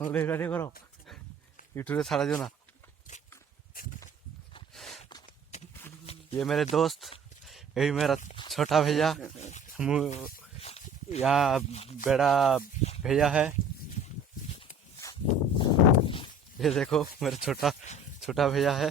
करो यूट्यूब छाड़ा जो ना। ये मेरे दोस्त, यही मेरा छोटा भैया, यहाँ बड़ा भैया है। ये देखो मेरा छोटा भैया है।